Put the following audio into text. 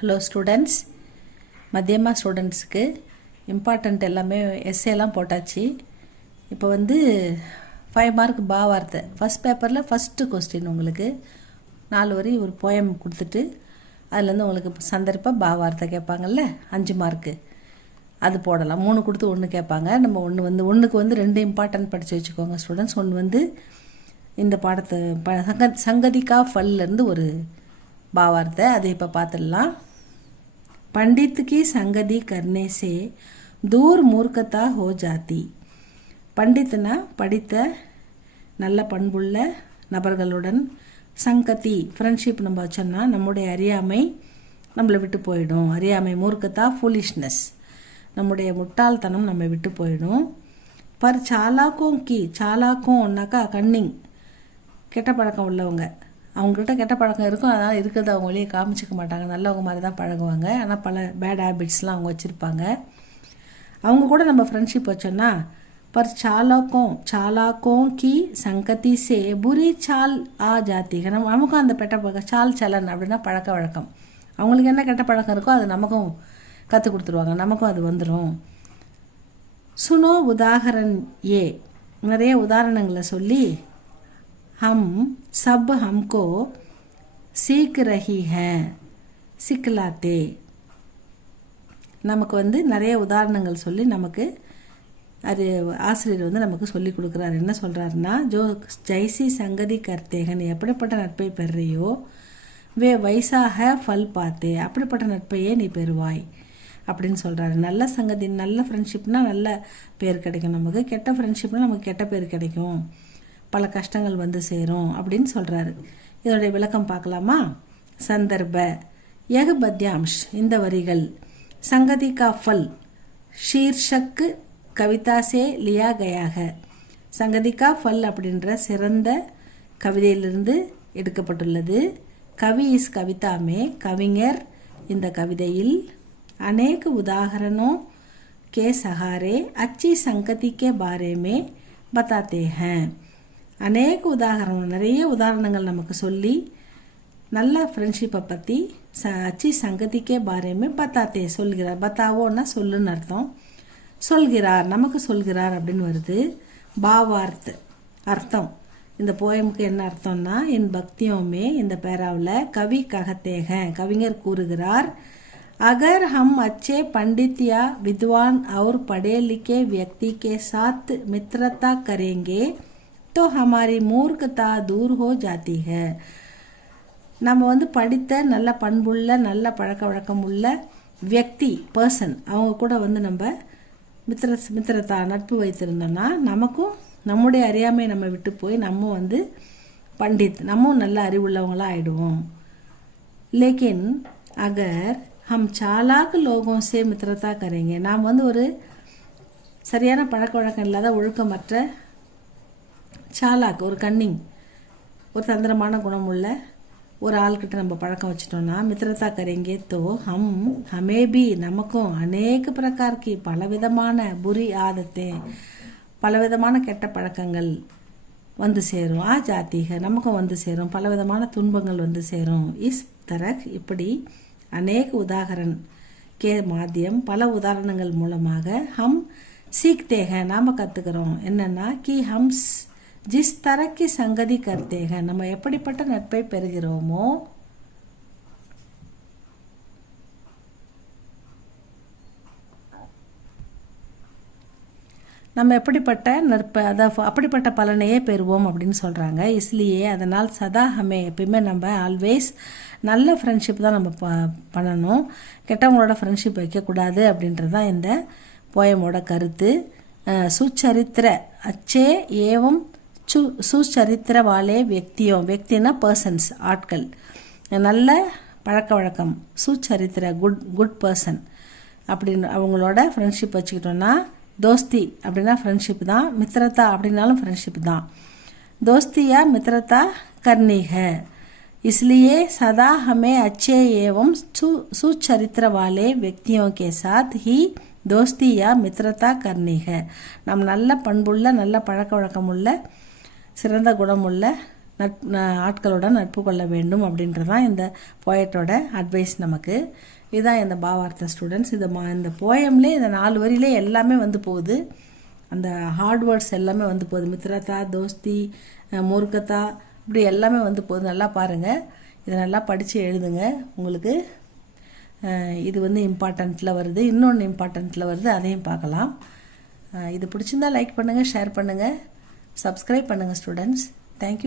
Hello students, மத்தியமா ஸ்டூடெண்ட்ஸுக்கு important எல்லாமே எஸ்ஏலாம் போட்டாச்சு. இப்போ 5 மார்க் பா வார்த்தை ஃபஸ்ட் பேப்பரில் ஃபஸ்ட்டு கொஸ்டின் உங்களுக்கு 4 வரி ஒரு போயம் கொடுத்துட்டு அதுலேருந்து உங்களுக்கு சந்தர்ப்பம் பா வார்த்தை கேட்பாங்கல்ல 5 மார்க்கு அது போடலாம். 3 கொடுத்து 1 கேட்பாங்க. நம்ம ஒன்றுக்கு 2 இம்பார்ட்டன்ட் படித்து வச்சுக்கோங்க ஸ்டூடெண்ட்ஸ். ஒன்று இந்த பாடத்தை சங்கதிகா ஃபல்லேருந்து ஒரு பா வார்த்தை அதை இப்போ பார்த்துடலாம். पंडित की संगति करने से दूर मूर्खता हो जाती. பண்டித்னா படித்த நல்ல பண்புள்ள நபர்களுடன் சங்கதி ஃப்ரெண்ட்ஷிப் நம்ம வச்சோம்னா நம்முடைய அறியாமை நம்மளை விட்டு போயிடும். அறியாமை மூர்க்கத்தா ஃபூலிஷ்னஸ், நம்முடைய முட்டாள்தனம் நம்ம விட்டு போயிடும். பர் சாலாக்கோன்னாக்கா கன்னிங், கெட்ட பழக்கம் உள்ளவங்க. அவங்ககிட்ட கெட்ட பழக்கம் இருக்கும், அதனால் இருக்கிறத அவங்க வெளியே காமிச்சிக்க மாட்டாங்க, நல்லவங்க மாதிரி தான் பழகுவாங்க. ஆனால் பல பேட் ஹேபிட்ஸ்லாம் அவங்க வச்சுருப்பாங்க. அவங்க கூட நம்ம ஃப்ரெண்ட்ஷிப் வச்சோன்னா பர் சாலாக்கோं की संगति से बुरी चाल आ जाती है. நமக்கும் அந்த சால் சலன் அப்படின்னா பழக்க வழக்கம், அவங்களுக்கு என்ன கெட்ட பழக்கம் இருக்கோ அது நமக்கும் கற்றுக் கொடுத்துருவாங்க, நமக்கும் அது வந்துடும். சுனோ உதாகரன் ஏ, நிறைய உதாரணங்களை சொல்லி हम सब हमको सीख रही हैं सिखलाते. நமக்கு நிறைய உதாரணங்கள் சொல்லி நமக்கு அது ஆசிரியர் நமக்கு சொல்லி கொடுக்குறாரு. என்ன சொல்கிறாருன்னா, ஜோ ஜைசி சங்கதி கர்த்தேகன், எப்படிப்பட்ட நட்பை பெறுறியோ வே வைசாக ஃபல் பார்த்தே, அப்படிப்பட்ட நட்பையே நீ பெறுவாய் அப்படின்னு சொல்கிறாரு. நல்ல சங்கதி, நல்ல ஃப்ரெண்ட்ஷிப்னா நல்ல பேர் கிடைக்கும் நமக்கு, கெட்ட ஃப்ரெண்ட்ஷிப்னா நமக்கு கெட்ட பேர் கிடைக்கும், பல கஷ்டங்கள் சேரும் அப்படின்னு சொல்கிறாரு. இதோடைய விளக்கம் பார்க்கலாமா? சந்தர்ப்ப ஏக பத்யாம்ஷ், இந்த வரிகள் சங்கதி கா ஃபல் ஷீர்ஷக்கு கவிதா சே லியா கயாக. சங்கதி கா ஃபல் அப்படின்ற சிறந்த கவிதையிலிருந்து எடுக்கப்பட்டுள்ளது. கவி இஸ் கவிதாமே, கவிஞர் இந்த கவிதையில் அநேக உதாகரணோं के सहारे अच्छी संगति के बारे में बताते हैं. அநேக உதாரணம், நிறைய உதாரணங்கள் நமக்கு சொல்லி நல்ல ஃப்ரெண்ட்ஷிப்பை பற்றி அச்சி சங்கதிக்கே பாரேமே பத்தாத்தே சொல்கிறார். பத்தாவோன்னா சொல்லுன்னு அர்த்தம். சொல்கிறார், நமக்கு சொல்கிறார் அப்படின்னு வருது. பாவார்த் அர்த்தம், இந்த போயமுக்கு என்ன அர்த்தம்னா, என் பக்தியோமே இந்த பேராவில் கவி ககத்தேக, கவிஞர் கூறுகிறார், अगर हम अच्छे पंडित या विद्वान और पढ़े लिखे व्यक्ति के साथ मित्रता करेंगे तो हमारी मूर्खता दूर हो जाती है. நம்ம படித்த நல்ல பண்புள்ள நல்ல பழக்க வழக்கம் உள்ள வியக்தி பர்சன், அவங்க கூட நம்ம மித்திரத்தா நட்பு வைத்திருந்தோம்னா நமக்கும் நம்முடைய அறியாமை நம்ம விட்டு போய் நம்ம பண்டித், நம்ம நல்ல அறிவுள்ளவங்களாக ஆயிடுவோம். லேக்கின் அகர் हम चालाक लोगों से मित्रता करेंगे, நாம் ஒரு சரியான பழக்க வழக்கம் இல்லாத ஒழுக்கமற்ற சாலாக், ஒரு கன்னிங், ஒரு தந்திரமான குணமுள்ள ஒரு ஆள்கிட்ட நம்ம பழக்கம் வச்சிட்டோம்னா மித்திரத்தா கரேங்கே தோ ஹமே பி, நமக்கும் அநேக பிரகார்க்கு பலவிதமான புரி ஆதத்தே, பலவிதமான கெட்ட பழக்கங்கள் சேரும். ஆ ஜாத்திக, நமக்கும் சேரும், பலவிதமான துன்பங்கள் சேரும். இஸ் தரக், இப்படி அநேக உதாகரன் கே மாத்தியம், பல உதாரணங்கள் மூலமாக ஹம் சீக்தேக, நாம் கற்றுக்கிறோம். என்னென்னா கி ஹம் ஜிஸ் தரக்கு சங்கதி கர்த்தேக, நம்ம எப்படிப்பட்ட நட்பை பெறுகிறோமோ நம்ம எப்படிப்பட்ட நட்பை அப்படிப்பட்ட பலனையே பெறுவோம் அப்படின்னு சொல்கிறாங்க. இஸ்லியே அதனால் சதா ஹமே, எப்பயுமே நம்ம ஆல்வேஸ் நல்ல ஃப்ரெண்ட்ஷிப் தான் நம்ம பண்ணணும், கெட்டவங்களோட ஃப்ரெண்ட்ஷிப் வைக்கக்கூடாது அப்படின்றது தான் இந்த போயமோட கருத்து. சுச்சரித்திர அச்சே ஏவம் சுச்சரித்திர வாலே வியக்தியும், வியக்தினா பர்சன்ஸ், ஆட்கள், நல்ல பழக்க வழக்கம், சுச்சரித்திர குட் பர்சன் அப்படின்னு அவங்களோட ஃப்ரெண்ட்ஷிப் வச்சுக்கிட்டோன்னா, தோஸ்தி அப்படின்னா ஃப்ரெண்ட்ஷிப் தான், மித்திரத்தா அப்படின்னாலும் ஃப்ரெண்ட்ஷிப் தான். தோஸ்தியா மித்திரத்தா கர்னி है, इसलिए सदा हमें अच्छे एवं सुचरित्र वाले व्यक्तियों के साथ ही दोस्ती या मित्रता करनी है. நாம் நல்ல பண்புள்ள நல்ல பழக்க வழக்கமுள்ள சிறந்த குணமுள்ள ஆட்களோட நட்பு கொள்ள வேண்டும் அப்படின்றது தான் இந்த போயட்டோட அட்வைஸ் நமக்கு. இதுதான் இந்த பாவார்த்த ஸ்டூடெண்ட்ஸ். இந்த போயம்லேயே இந்த 4 வரியிலே எல்லாமே வந்து போகுது. அந்த ஹார்ட் வேர்ட்ஸ் எல்லாமே வந்து போகுது. மித்ரதா, தோஸ்தி, மூர்க்கதா, இப்படி எல்லாமே வந்து போகுது. நல்லா பாருங்கள், இதை நல்லா படித்து எழுதுங்க. உங்களுக்கு இது வந்து இம்பார்ட்டண்ட்டில் வருது, இன்னொன்று இம்பார்ட்டண்ட்டில் வருது, அதையும் பார்க்கலாம். இது பிடிச்சிருந்தா லைக் பண்ணுங்கள், ஷேர் பண்ணுங்கள், சப்ஸ்கிரைப் பண்ணுங்கள் ஸ்டூடெண்ட்ஸ். தேங்க்யூ.